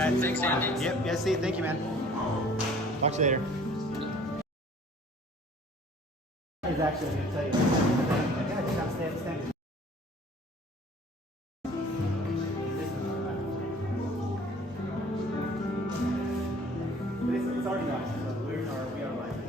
Thanks, Andy. Yep, yes, see, thank you, man. Talk to you later. He's actually going to tell you. I think I'll stay at the stand. It's already done, so we are live.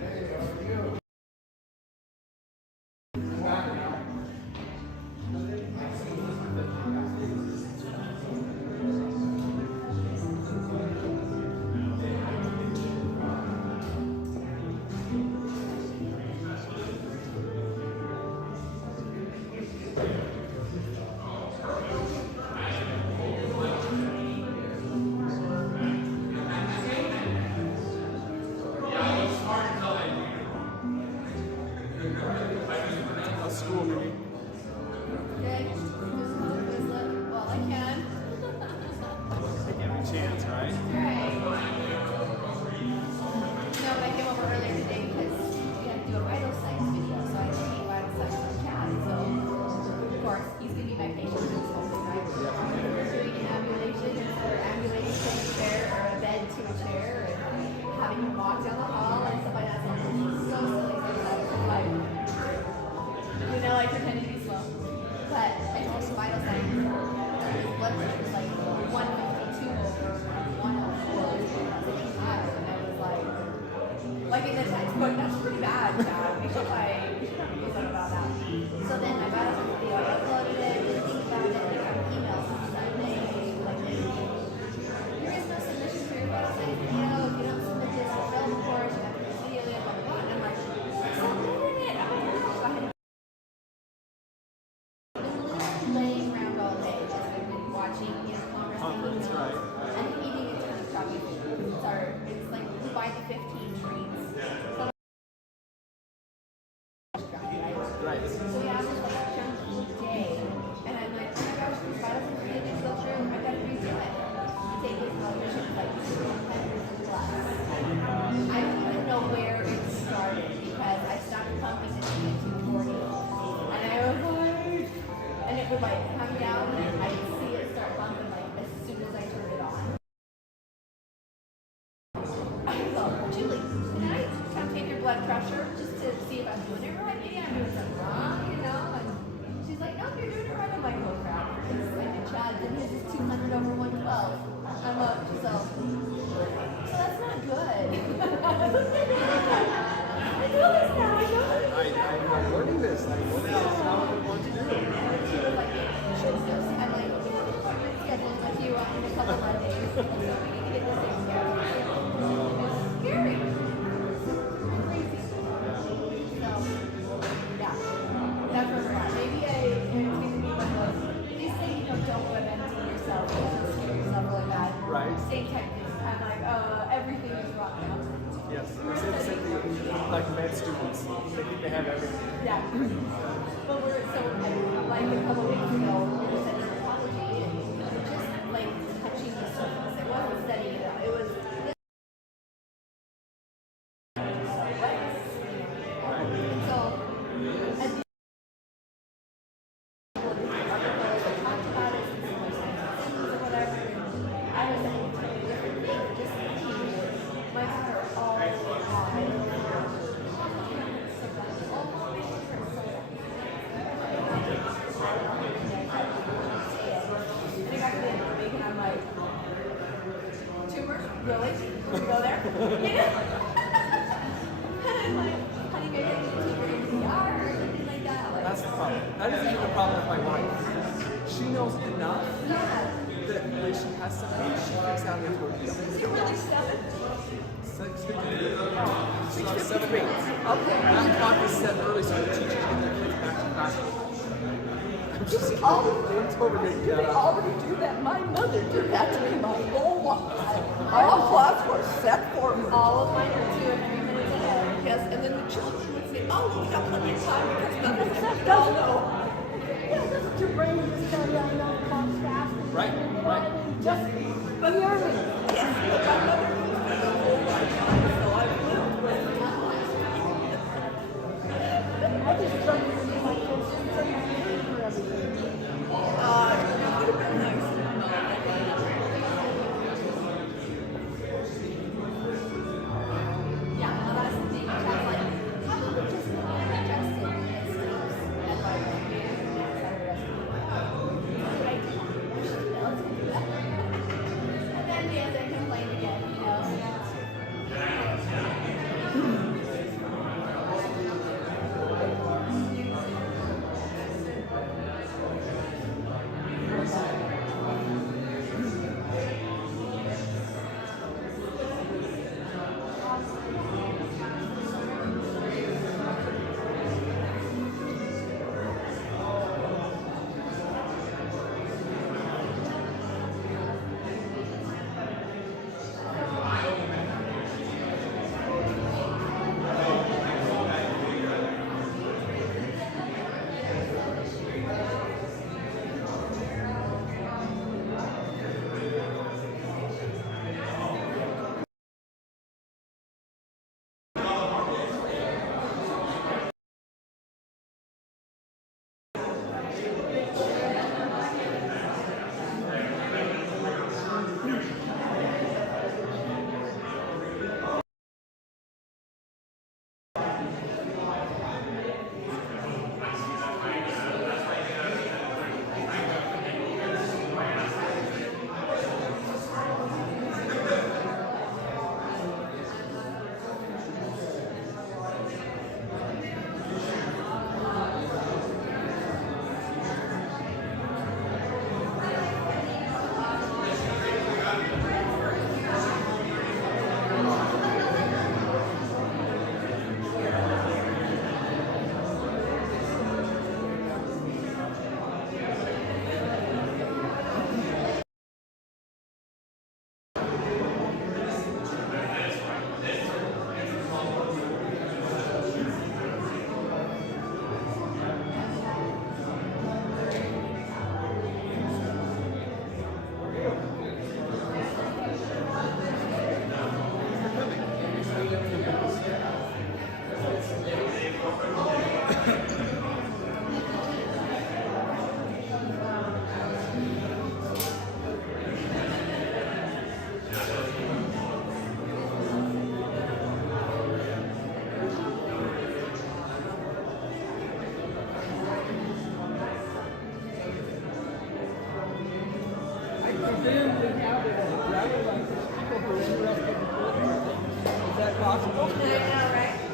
presume we have it as a driver license, people who are interested in politics. Is that possible?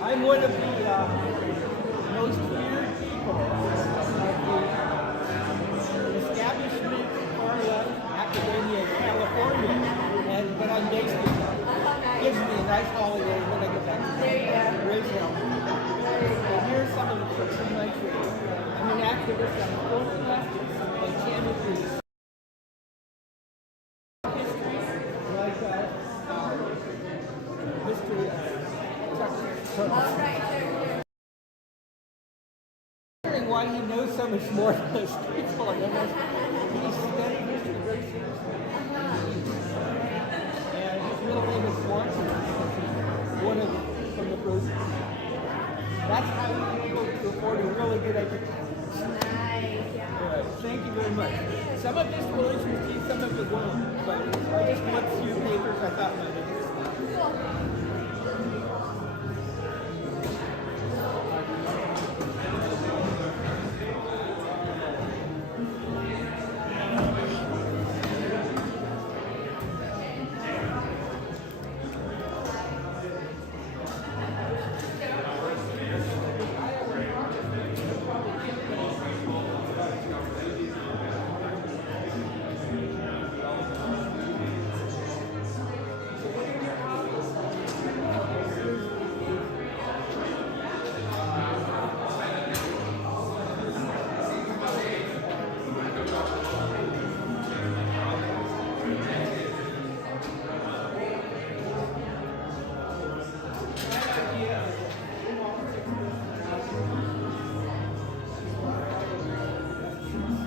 I'm one of the most feared people of the establishment far left academia in California, but I'm based in gives me a nice holiday when I get back to Brazil. But here's some of my truth. I'm an activist, I'm a full leftist, and can agree. History, like Mr. Chuck. Wondering why he knows so much more than those people. He's studied history very seriously. And he's real famous Swanson. One of from the first. That's how we were able to afford a really good education. Nice. Yeah. Thank you very much. Some of this will interest you, some of it won't. But I just looked through papers I thought might interest you.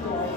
Cool.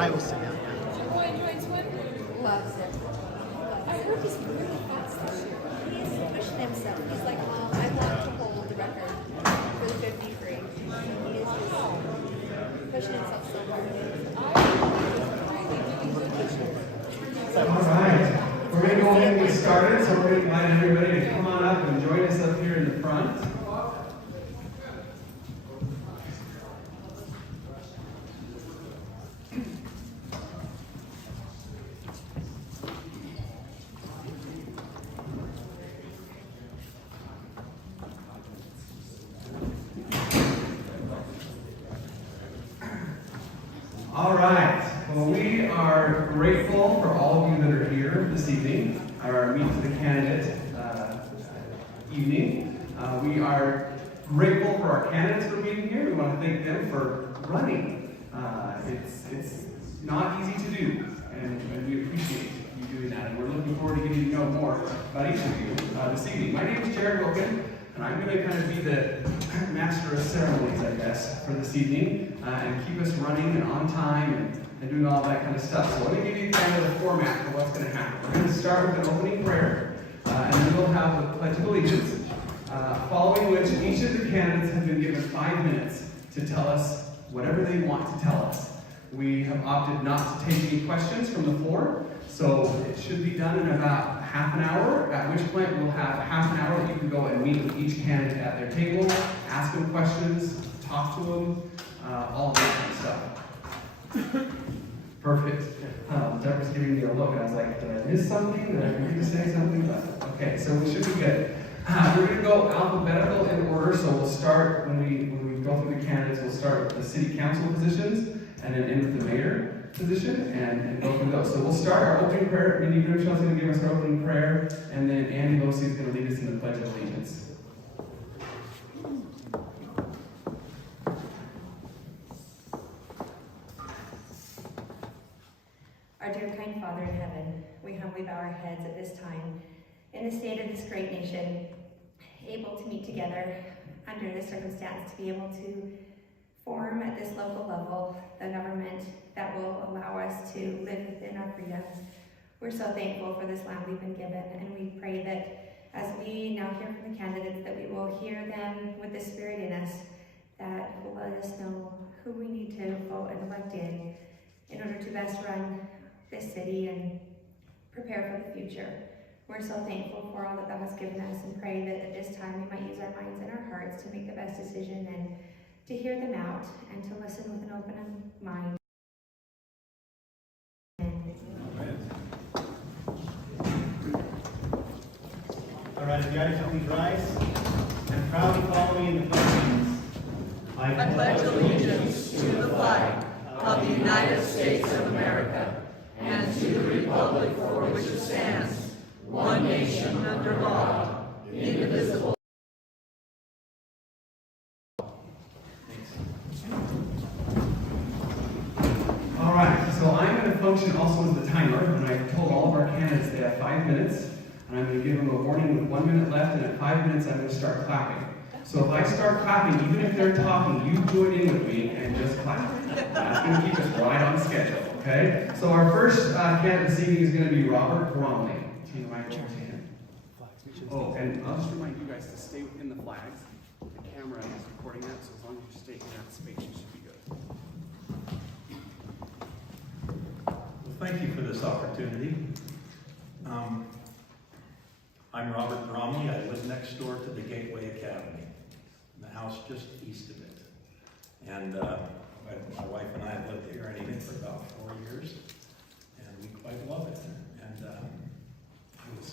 I will sit down. Yeah. Did your boy enjoy swimming? Loves it. I heard he's really fast this year. He's pushing himself. He's like, Mom, I want to hold the record for the 50 free. He is just pushing himself so hard. All right, we're going to go ahead and get started, so we're going to invite everybody to come on up and join us up here in the front. All right. Well, we are grateful for all of you that are here this evening, our Meet the Candidate evening. We are grateful for our candidates for being here. We want to thank them for running. It's not easy to do, and we appreciate you doing that. And we're looking forward to getting to know more about each of you this evening. My name is Jared Wilkin, and I'm going to kind of be the master of ceremonies, I guess, for this evening, and keep us running and on time and doing all that kind of stuff. So let me give you kind of the format for what's going to happen. We're going to start with an opening prayer, and then we'll have the Pledge of Allegiance, following which each of the candidates have been given 5 minutes to tell us whatever they want to tell us. We have opted not to take any questions from the floor, so it should be done in about half an hour, at which point we'll have half an hour that you can go and meet with each candidate at their table, ask them questions, talk to them, all of that kind of stuff. Perfect. Deborah's giving me a look, and I was like, did I miss something? Did I forget to say something? But, okay, so we should be good. We're going to go alphabetical in order, so we'll start, when we go through the candidates, we'll start with the city council positions, and then end with the mayor position, and go through those. So we'll start our opening prayer. Minnie Grimshaw's going to give us our opening prayer, and then Andy Losey is going to lead us in the Pledge of Allegiance. Our dear kind Father in heaven, we humbly bow our heads at this time in the state of this great nation, able to meet together under this circumstance, to be able to form at this local level the government that will allow us to live within our freedoms. We're so thankful for this land we've been given, and we pray that as we now hear from the candidates, that we will hear them with the Spirit in us, that will let us know who we need to vote and elect in order to best run this city and prepare for the future. We're so thankful for all that God has given us, and pray that at this time we might use our minds and our hearts to make the best decision and to hear them out and to listen with an open mind. All right, if you guys please rise and proudly follow me in the pledge. I pledge allegiance to the flag of the United States of America and to the republic for which it stands, one nation under God, indivisible. All right, so I'm going to function also as the timer, and I told all of our candidates they have 5 minutes, and I'm going to give them a warning with 1 minute left, and at 5 minutes I'm going to start clapping. So if I start clapping, even if they're talking, you join in with me and just clap. That's going to keep us right on schedule, okay? So our first candidate this evening is going to be Robert Bromley. Turn the microphone to him. Oh, and I'll just remind you guys to stay within the flags. The camera is recording that, so as long as you stay in that space, you should be good. Well, thank you for this opportunity. I'm Robert Bromley. I live next door to the Gateway Academy, in the house just east of it. And my wife and I have lived here in Enoch for about 4 years, and we quite love it. And I was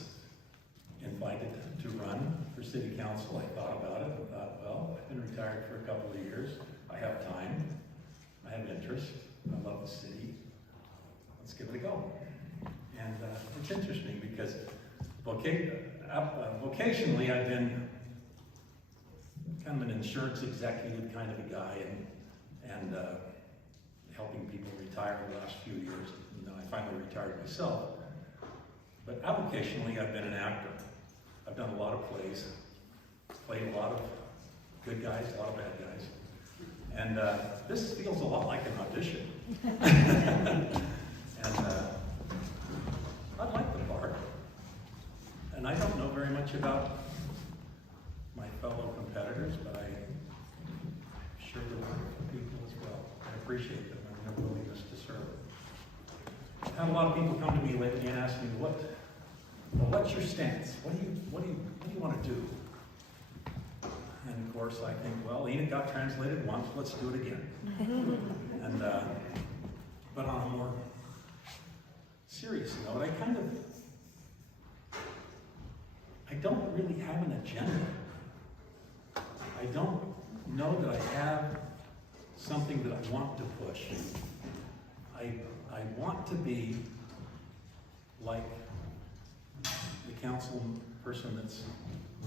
invited to run for city council. I thought about it and thought, well, I've been retired for a couple of years. I have time. I have interest. I love the city. Let's give it a go. And it's interesting because vocationally I've been kind of an insurance executive kind of a guy, and helping people retire the last few years. You know, I finally retired myself. But avocationally I've been an actor. I've done a lot of plays, played a lot of good guys, a lot of bad guys. And this feels a lot like an audition. And I like the part. And I don't know very much about my fellow competitors, but I'm sure they're wonderful people as well. I appreciate them and their willingness to serve. I've had a lot of people come to me lately and ask me, what's your stance? What do you want to do? And of course I think, well, Enoch got translated once, let's do it again. And but on a more serious note, I don't really have an agenda. I don't know that I have something that I want to push. I want to be like the council person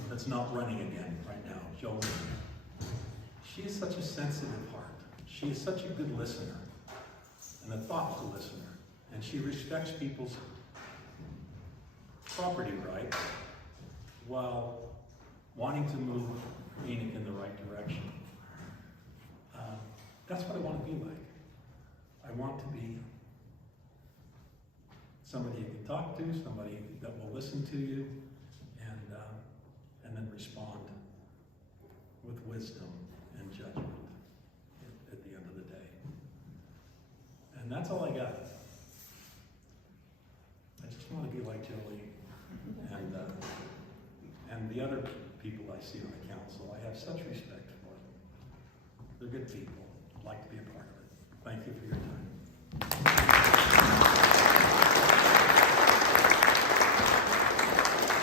that's not running again right now, Jolene. She is such a sensitive heart. She is such a good listener and a thoughtful listener. And she respects people's property rights while wanting to move Enoch in the right direction. That's what I want to be like. I want to be somebody you can talk to, somebody that will listen to you, and then respond with wisdom and judgment at the end of the day. And that's all I got. I just want to be like Jolene and the other people I see on the council. I have such respect for them. They're good people. I'd like to be a part of it. Thank you for your time.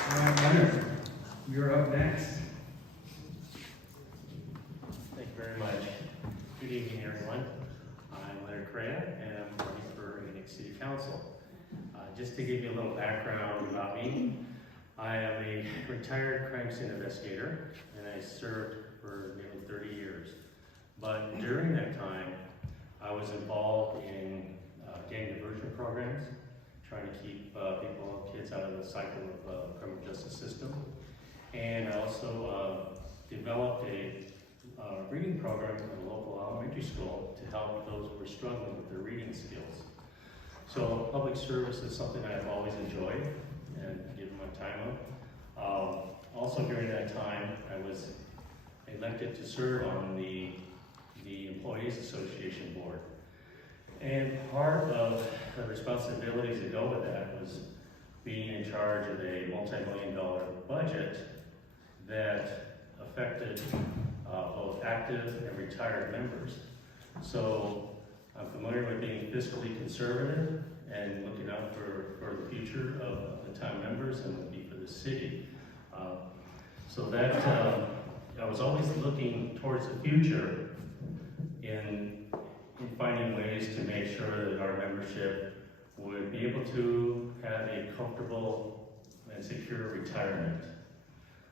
All right, Leonard, you're up next. Thank you very much. Good evening, everyone. I'm Leonard Correa, and I'm running for Enoch City Council. Just to give you a little background about me, I am a retired crime scene investigator, and I served for nearly 30 years. But during that time, I was involved in gang diversion programs, trying to keep kids out of the cycle of the criminal justice system. And I also developed a reading program at a local elementary school to help those who were struggling with their reading skills. So public service is something I've always enjoyed and given my time up. Also during that time, I was elected to serve on the Employees Association Board. And part of the responsibilities that go with that was being in charge of a multi-million-dollar budget that affected both active and retired members. So I'm familiar with being fiscally conservative and looking out for the future of the town members and would be for the city. So that I was always looking towards the future in finding ways to make sure that our membership would be able to have a comfortable and secure retirement.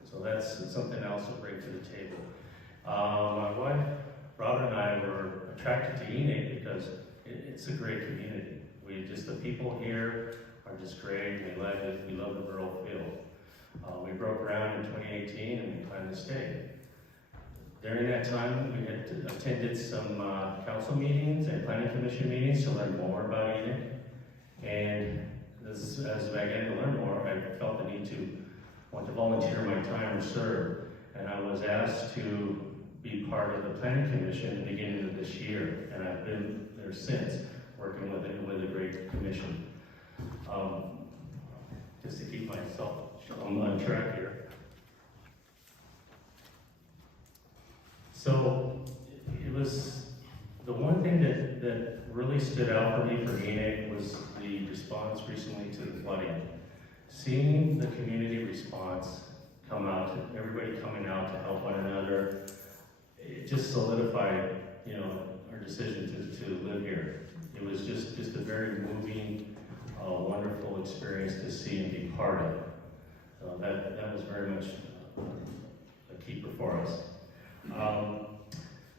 So that's something else to bring to the table. My wife, Robin, and I were attracted to Enoch because it's a great community. The people here are just great. We love the rural feel. We broke ground in 2018 and we plan to stay. During that time, we had attended some council meetings and planning commission meetings to learn more about Enoch. And as I began to learn more, I felt the need to want to volunteer my time or serve. And I was asked to be part of the planning commission at the beginning of this year. And I've been there since, working with a great commission. Just to keep myself on track here. So it was the one thing that really stood out for me for Enoch was the response recently to the flooding. Seeing the community response come out, everybody coming out to help one another, it just solidified, our decision to live here. It was just a very moving, wonderful experience to see and be part of. So that was very much a keeper for us.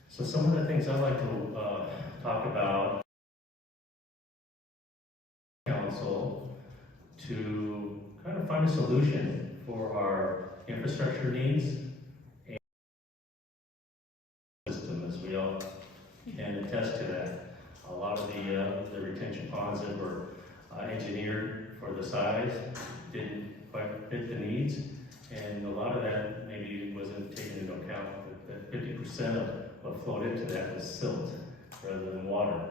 So some of the things I'd like to talk about council to kind of find a solution for our infrastructure needs and system as We all can attest to that. A lot of the retention ponds that were engineered for the size didn't quite fit the needs, and a lot of that maybe wasn't taken into account. That 50% of what flowed into that was silt rather than water.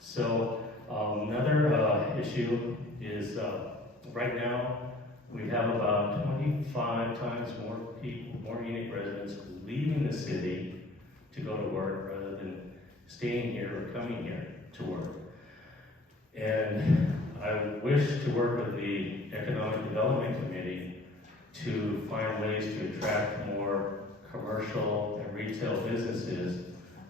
So another issue is right now we have about 25 times more people, more Enoch residents leaving the city to go to work rather than staying here or coming here to work. And I wish to work with the Economic Development Committee to find ways to attract more commercial and retail businesses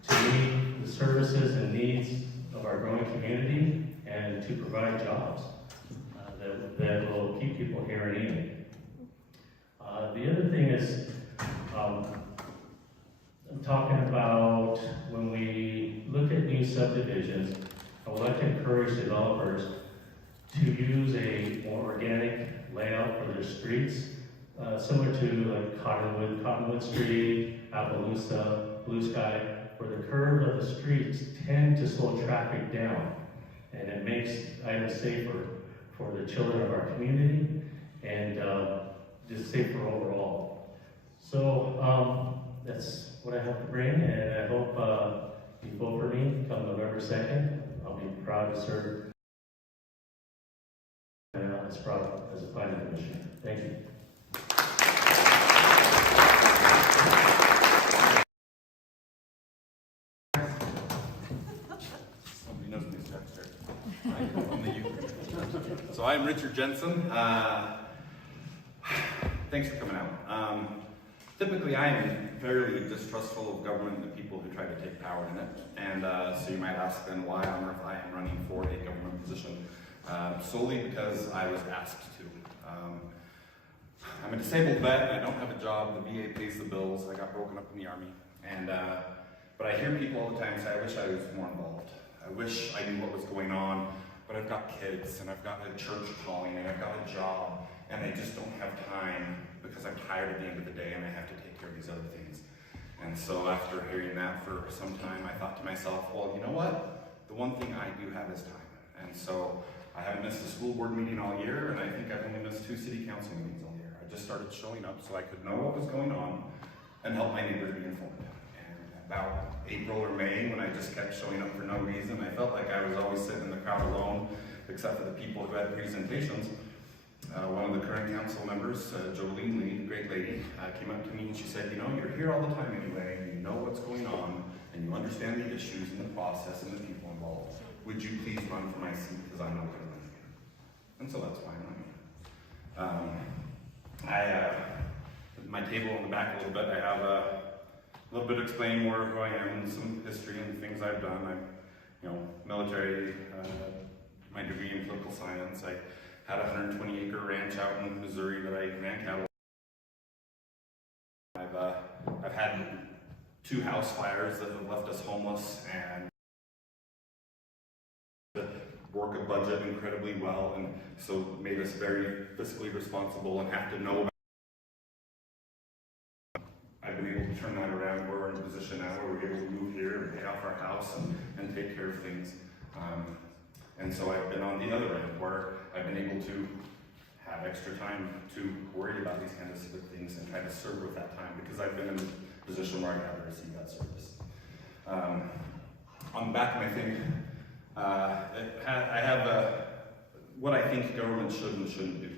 to meet the services and needs of our growing community and to provide jobs that will keep people here in Enoch. The other thing is, I'm talking about when we look at new subdivisions, I would like to encourage developers to use a more organic layout for their streets, similar to like Cottonwood Street, Appaloosa, Blue Sky, where the curve of the streets tend to slow traffic down, and it makes items safer for the children of our community and just safer overall. So that's what I have to bring, and I hope you vote for me come November 2nd. I'll be proud to serve as a planning commissioner. Thank you. Somebody knows me upstairs. Only you. So I'm Richard Jensen. Thanks for coming out. Typically, I am fairly distrustful of government and the people who try to take power in it. And so you might ask then why on earth I am running for a government position. Solely because I was asked to. I'm a disabled vet and I don't have a job. The VA pays the bills. I got broken up in the Army. And but I hear people all the time say, I wish I was more involved. I wish I knew what was going on, but I've got kids and I've got a church calling and I've got a job and I just don't have time because I'm tired at the end of the day and I have to take care of these other things. And so after hearing that for some time, I thought to myself, well, you know what? The one thing I do have is time. And so I haven't missed a school board meeting all year, and I think I've only missed 2 city council meetings all year. I just started showing up so I could know what was going on and help my neighbors be informed. And about April or May, when I just kept showing up for no reason, I felt like I was always sitting in the crowd alone, except for the people who had presentations. One of the current council members, Jolene Lee, a great lady, came up to me and she said, you know, you're here all the time anyway, and you know what's going on, and you understand the issues and the process and the people involved. Would you please run for my seat, because I'm not going to run here. And so that's why I'm running. My table in the back a little bit, I have a little bit explaining more who I am and some history and things I've done. I'm, military, my degree in political science. I had a 120-acre ranch out in Missouri that I ran cattle. I've had 2 house fires that have left us homeless and work a budget incredibly well, and so made us very fiscally responsible and have to know about. I've been able to turn that around. We're in a position now where we're able to move here and pay off our house and take care of things. And so I've been on the other end where I've been able to have extra time to worry about these kind of civic things and try to serve with that time, because I've been in a position where I have received that service. On the back of my thing, I have what I think government should and shouldn't do.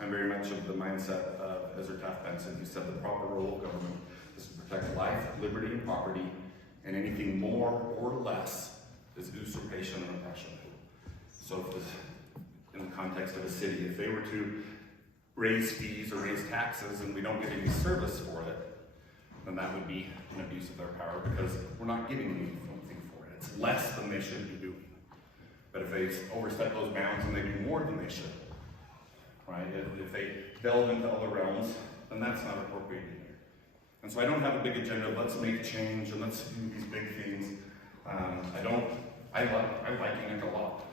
I'm very much of the mindset of Ezra Taft Benson, who said the proper role of government is to protect life, liberty, and property, and anything more or less is usurpation and oppression. So if this, in the context of a city, if they were to raise fees or raise taxes and we don't get any service for it, then that would be an abuse of their power, because we're not giving anything for it. It's less than they should be doing. But if they overstep those bounds and they do more than they should, right? If they delve into other realms, then that's not appropriate either. And so I don't have a big agenda of let's make change and let's do these big things. I like Enoch a lot.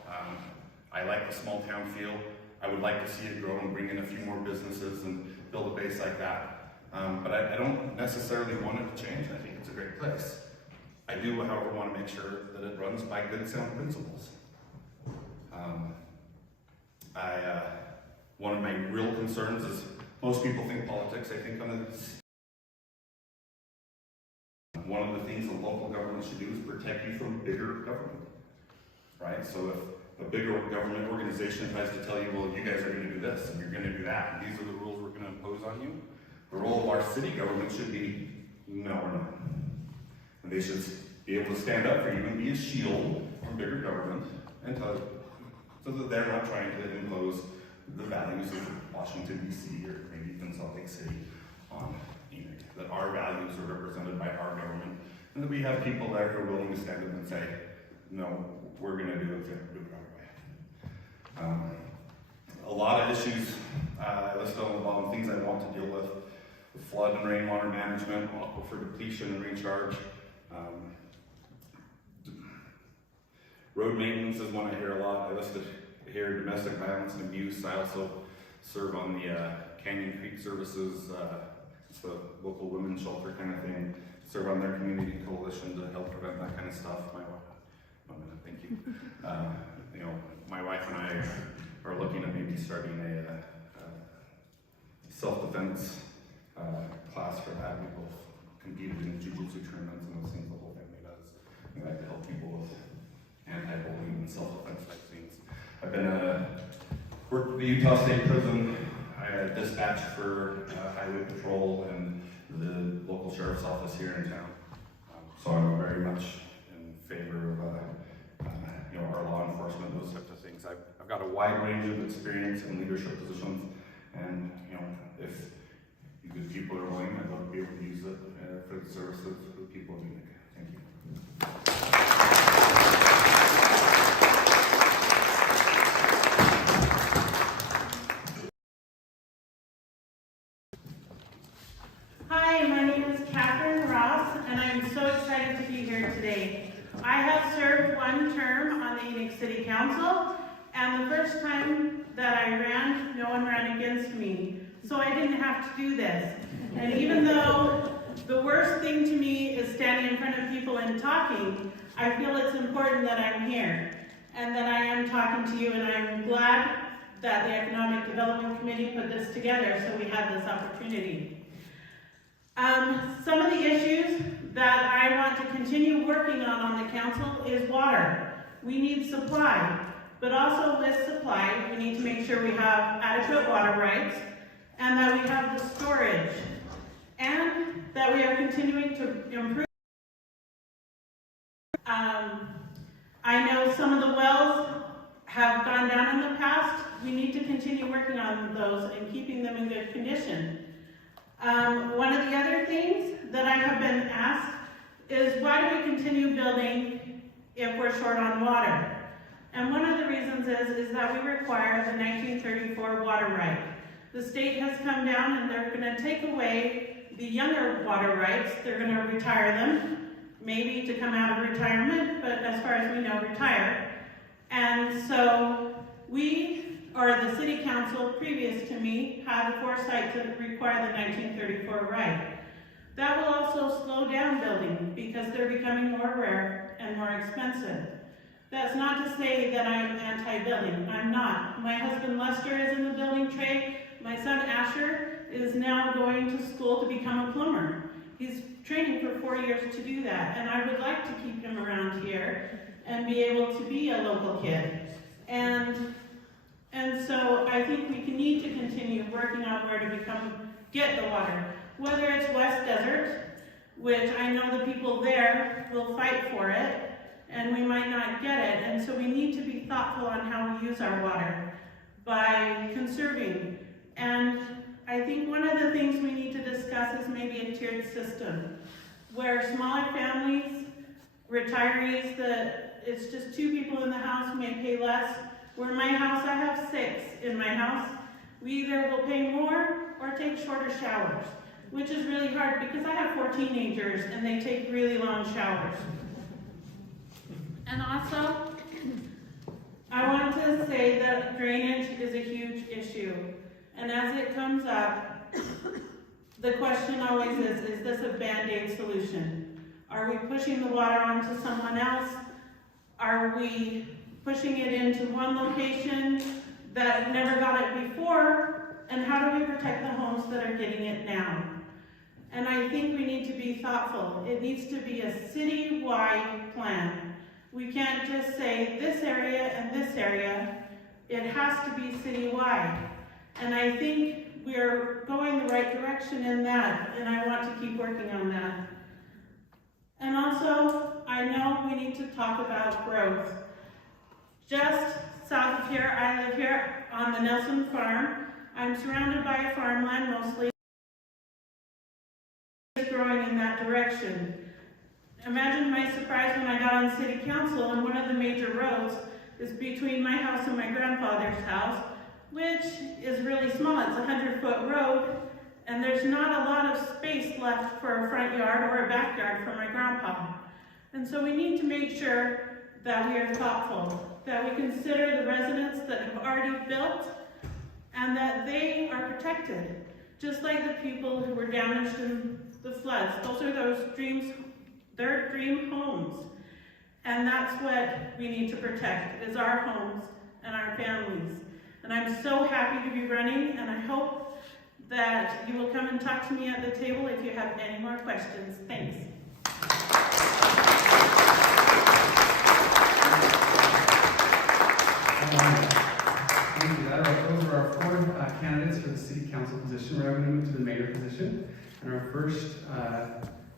I like the small town feel. I would like to see it grow and bring in a few more businesses and build a base like that. But I don't necessarily want it to change. I think it's a great place. I do, however, want to make sure that it runs by good sound principles. One of my real concerns is most people think politics. I think one of the things a local government should do is protect you from bigger government, right? So if a bigger government organization tries to tell you, well, you guys are going to do this and you're going to do that, and these are the rules we're going to impose on you, the role of our city government should be, no, we're not. And they should be able to stand up for you and be a shield from bigger government and so that they're not trying to impose the values of Washington, D.C. or maybe even Salt Lake City on Enoch. That our values are represented by our government, and that we have people there who are willing to stand up and say, no, we're going to do it our way. A lot of issues listed on the bottom, things I want to deal with: flood and rainwater management, aquifer depletion and recharge. Road maintenance is one I hear a lot. I listed here domestic violence and abuse. I also serve on the Canyon Creek Services, it's the local women's shelter kind of thing. Serve on their community coalition to help prevent that kind of stuff. Thank you. You know, my wife and I are looking at maybe starting a self-defense class for that. We both competed in jiu-jitsu tournaments and those things the whole family does. We like to help people with anti-bullying and self-defense type things. I've been worked at the Utah State Prison. I dispatched for highway patrol and the local sheriff's office here in town. So I'm very much in favor of you know, our law enforcement, those types of things. I've got a wide range of experience in leadership positions, and you know, if you good people are willing, I'd love to be able to use it for the services of the people of Enoch. Thank you. Hi, my name is Catherine Ross, and I'm so excited to be here today. I have served one term on the Enoch City Council, and the first time that I ran, no one ran against me, so I didn't have to do this. And even though the worst thing to me is standing in front of people and talking, I feel it's important that I'm here, and that I am talking to you, and I'm glad that the Economic Development Committee put this together so we had this opportunity. Some of the issues that I want to continue working on the council is water. We need supply, but also with supply, we need to make sure we have adequate water rights, and that we have the storage, and that we are continuing to improve. I know some of the wells have gone down in the past. We need to continue working on those and keeping them in good condition. One of the other things that I have been asked is, why do we continue building if we're short on water? And one of the reasons is that we require the 1934 water right. The state has come down and they're going to take away the younger water rights. They're going to retire them, maybe to come out of retirement, but as far as we know, retire. And so we, or the city council previous to me, had the foresight to require the 1934 right. That will also slow down building because they're becoming more rare and more expensive. That's not to say that I'm anti-building. I'm not. My husband Lester is in the building trade. My son Asher is now going to school to become a plumber. He's training for 4 years to do that, and I would like to keep him around here and be able to be a local kid. And so I think we need to continue working on where to get the water. Whether it's West Desert, which I know the people there will fight for it, and we might not get it. And so we need to be thoughtful on how we use our water by conserving. And I think one of the things we need to discuss is maybe a tiered system, where smaller families, retirees, that it's just 2 people in the house may pay less. Where my house, I have 6 in my house. We either will pay more or take shorter showers, which is really hard because I have 4 teenagers and they take really long showers. And also, I want to say that drainage is a huge issue. And as it comes up, the question always is this a Band-Aid solution? Are we pushing the water onto someone else? Are we pushing it into one location that never got it before? And how do we protect the homes that are getting it now? And I think we need to be thoughtful. It needs to be a city-wide plan. We can't just say this area and this area. It has to be city-wide. And I think we're going the right direction in that, and I want to keep working on that. And also, I know we need to talk about growth. Just south of here, I live here on the Nelson farm. I'm surrounded by farmland mostly. It's growing in that direction. Imagine my surprise when I got on city council and one of the major roads is between my house and my grandfather's house, which is really small. It's a 100-foot road, and there's not a lot of space left for a front yard or a backyard for my grandpa. And so we need to make sure that we are thoughtful, that we consider the residents that have already built and that they are protected, just like the people who were damaged in the floods. Those are their dream homes. And that's what we need to protect, is our homes and our families. And I'm so happy to be running, and I hope that you will come and talk to me at the table if you have any more questions. Thanks. Thank you. Those are our four candidates for the city council position. We're going to move to the mayor position. And our first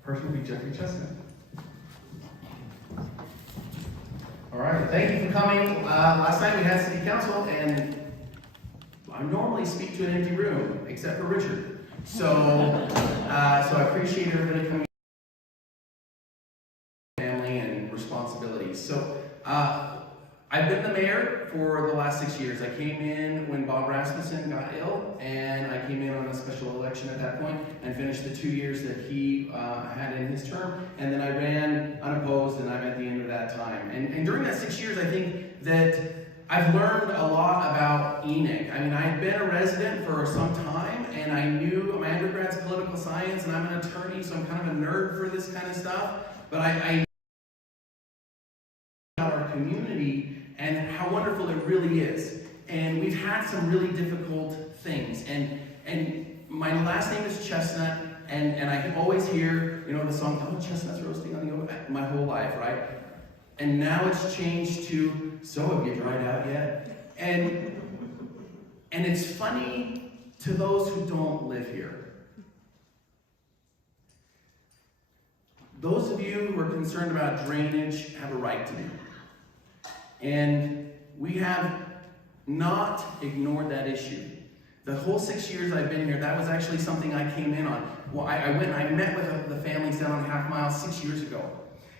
person will be Jeffrey Chestnut. All right, thank you for coming. Last night we had city council, and I normally speak to an empty room, except for Richard. So I appreciate everybody coming. Family and responsibilities. So I've been the mayor for the last 6 years. I came in when Bob Rasmussen got ill, and I came in on a special election at that point and finished the 2 years that he had in his term. And then I ran unopposed, and I'm at the end of that time. And during that 6 years, I think that I've learned a lot about Enoch. I mean, I've been a resident for some time, and I knew my undergrad's political science, and I'm an attorney, so I'm kind of a nerd for this kind of stuff. But I about our community and how wonderful it really is. And we've had some really difficult things. And my last name is Chestnut, and I always hear, you know, the song, oh, chestnuts roasting on the oven, my whole life, right? And now it's changed to, so have you dried out yet? And it's funny to those who don't live here. Those of you who are concerned about drainage have a right to be. And we have not ignored that issue. The whole 6 years I've been here, that was actually something I came in on. Well, I met with the families down on Half Mile 6 years ago.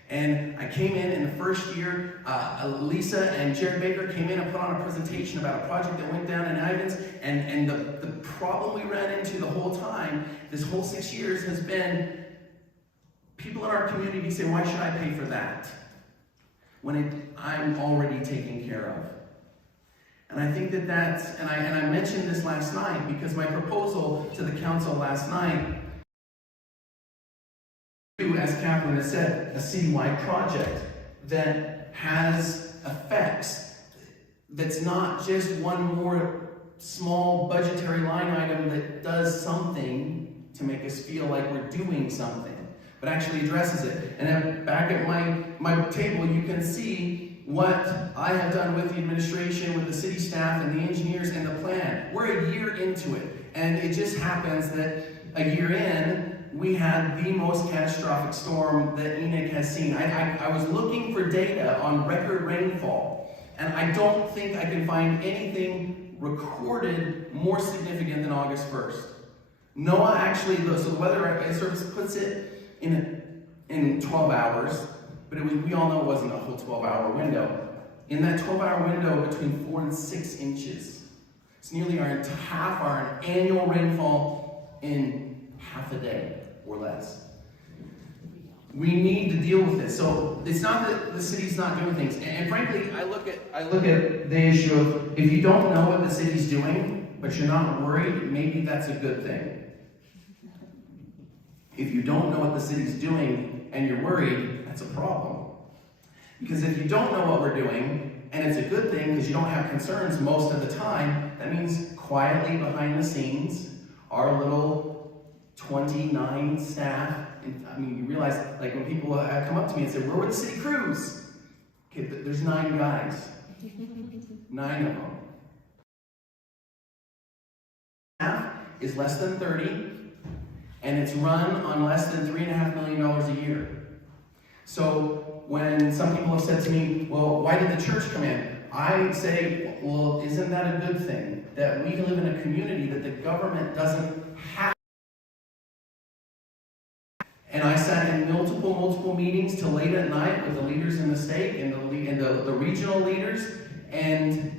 And I came in the first year, Lisa and Jared Baker came in and put on a presentation about a project that went down in Ivans, and the problem we ran into the whole time, this whole 6 years, has been people in our community say, why should I pay for that? When I'm already taken care of. And I think that's, and I mentioned this last night, because my proposal to the council last night, as Catherine has said, a citywide project that has effects, that's not just one more small budgetary line item that does something to make us feel like we're doing something, but actually addresses it. And then back at my table, you can see what I have done with the administration, with the city staff and the engineers and the plan. We're a year into it, and it just happens that a year in, we had the most catastrophic storm that Enoch has seen. I was looking for data on record rainfall, and I don't think I can find anything recorded more significant than August 1st. NOAA actually, so the Weather Service puts it in 12 hours, but we all know it wasn't a whole 12-hour window. In that 12-hour window, between 4 and 6 inches. It's nearly half our annual rainfall in half a day or less. We need to deal with this. So it's not that the city's not doing things. And frankly, I look at the issue of, if you don't know what the city's doing, but you're not worried, maybe that's a good thing. If you don't know what the city's doing and you're worried, that's a problem. Because if you don't know what we're doing, and it's a good thing because you don't have concerns most of the time, that means quietly behind the scenes, our little 29 staff, and I mean, you realize, like when people come up to me and say, where were the city crews? Okay, there's 9 guys. 9 of them. Staff is less than 30, and it's run on less than $3.5 million a year. So when some people have said to me, well, why did the church come in? I say, well, isn't that a good thing? That we live in a community that the government doesn't have. And I sat in multiple meetings till late at night with the leaders in the state and the regional leaders, and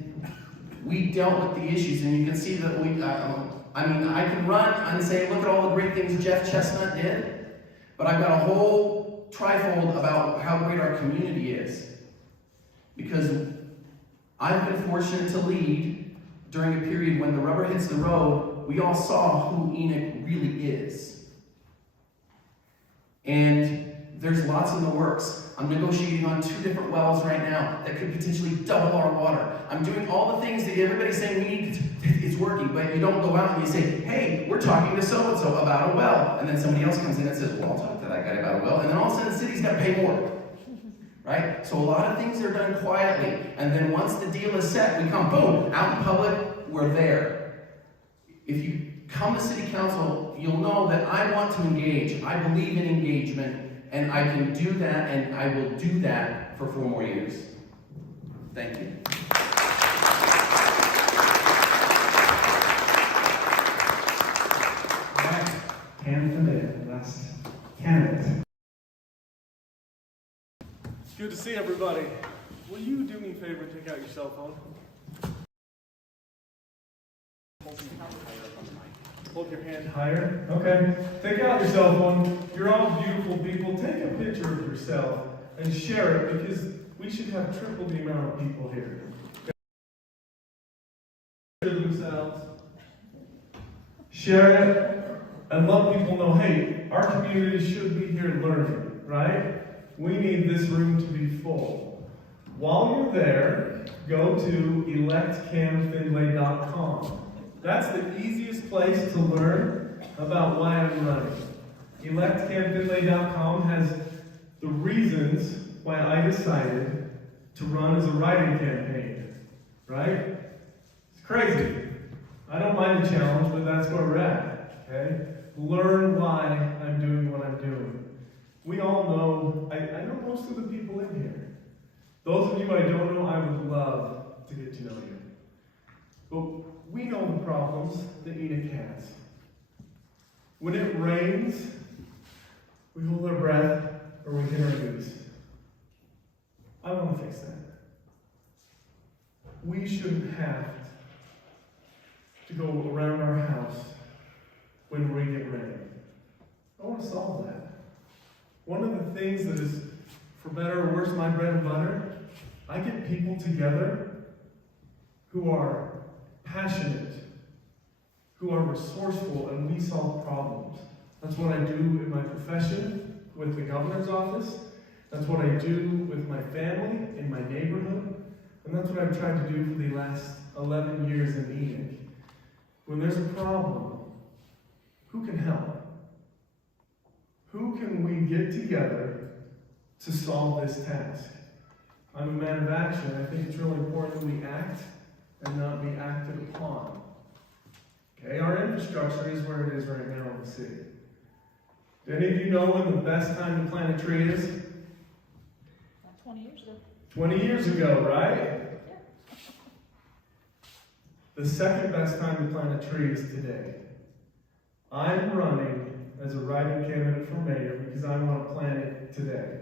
we dealt with the issues. And you can see that I can run and say, look at all the great things Jeff Chestnut did, but I've got a whole trifold about how great our community is. Because I've been fortunate to lead during a period when the rubber hits the road, we all saw who Enoch really is. And there's lots in the works. I'm negotiating on 2 different wells right now that could potentially double our water. I'm doing all the things that everybody's saying we need. It's working, but you don't go out and you say, hey, we're talking to so-and-so about a well. And then somebody else comes in and says, well, I'll talk to that guy about a well. And then all of a sudden the city's got to pay more. Right? So a lot of things are done quietly. And then once the deal is set, we come, boom, out in public, we're there. If you come to city council, you'll know that I want to engage. I believe in engagement, and I can do that, and I will do that for 4 more years. Thank you. All right, candidate, last candidate. Good to see everybody. Will you do me a favor and take out your cell phone? Hold your hand higher. Okay. Take out your cell phone. You're all beautiful people. Take a picture of yourself and share it because we should have triple the amount of people here. Themselves. Share it and let people know, hey, our community should be here learning, right? We need this room to be full. While you're there, go to electcamfinlay.com. That's the easiest place to learn about why I'm running. Electcamfinlay.com has the reasons why I decided to run as a writing campaign, right? It's crazy. I don't mind the challenge, but that's where we're at, okay? Learn why I'm doing what I'm doing. We all know, I know most of the people in here. Those of you I don't know, I would love to get to know you. But we know the problems that Enoch has. When it rains, we hold our breath or we hit our boots. I want to fix that. We shouldn't have to go around our house when we get rain. I want to solve that. One of the things that is, for better or worse, my bread and butter, I get people together who are passionate, who are resourceful, and we solve problems. That's what I do in my profession with the governor's office. That's what I do with my family, in my neighborhood. And that's what I've tried to do for the last 11 years in Enoch. When there's a problem, who can help? Who can we get together to solve this task? I'm a man of action. I think it's really important that we act and not be acted upon. Okay, our infrastructure is where it is right now in the city. Do any of you know when the best time to plant a tree is? About 20 years ago. 20 years ago, right? Yeah. The second best time to plant a tree is today. I'm running as a writing candidate for mayor because I want to plant it today.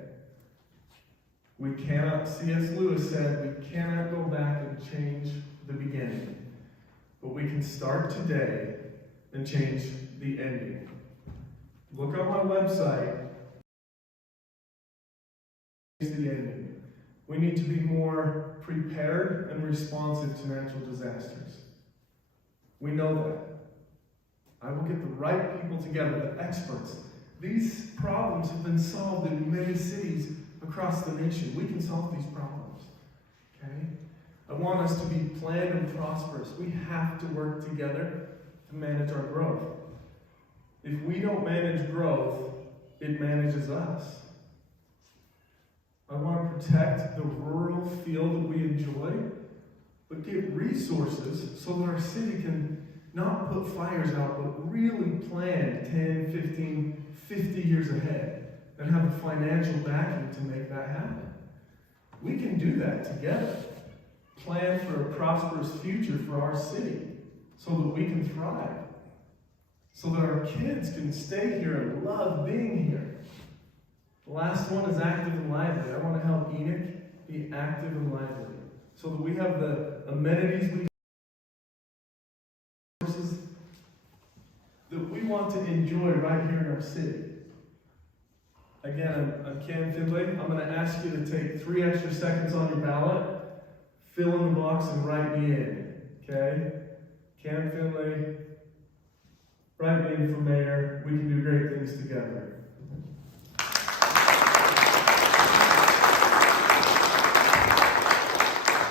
We cannot, C.S. Lewis said, we cannot go back and change the beginning, but we can start today and change the ending. Look on my website. The ending. We need to be more prepared and responsive to natural disasters. We know that. I will get the right people together, the experts, These problems have been solved in many cities across the nation. We can solve these problems. Okay? I want us to be planned and prosperous. We have to work together to manage our growth. If we don't manage growth, it manages us. I want to protect the rural feel that we enjoy, but get resources so that our city can not put fires out, but really plan 10, 15, 50 years ahead and have the financial backing to make that happen. We can do that together. Plan for a prosperous future for our city so that we can thrive, so that our kids can stay here and love being here. The last one is active and lively. I want to help Enoch be active and lively so that we have the amenities that we want to enjoy right here in our city. Again, I'm Cam Finlay. I'm going to ask you to take 3 extra seconds on your ballot, fill in the box, and write me in. Okay? Cam Finlay, write me in for mayor. We can do great things together.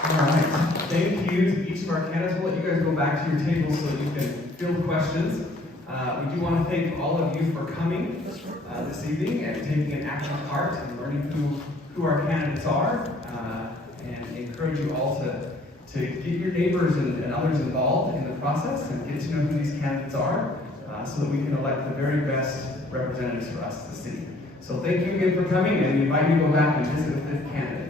All right. Thank you to each of our candidates. We'll let you guys go back to your tables so that you can field questions. We do want to thank all of you for coming this evening and taking an active part in learning who our candidates are, and encourage you all to get your neighbors and others involved in the process and get to know who these candidates are, so that we can elect the very best representatives for us, the city. So thank you again for coming, and we invite you to go back and visit the 5th candidate.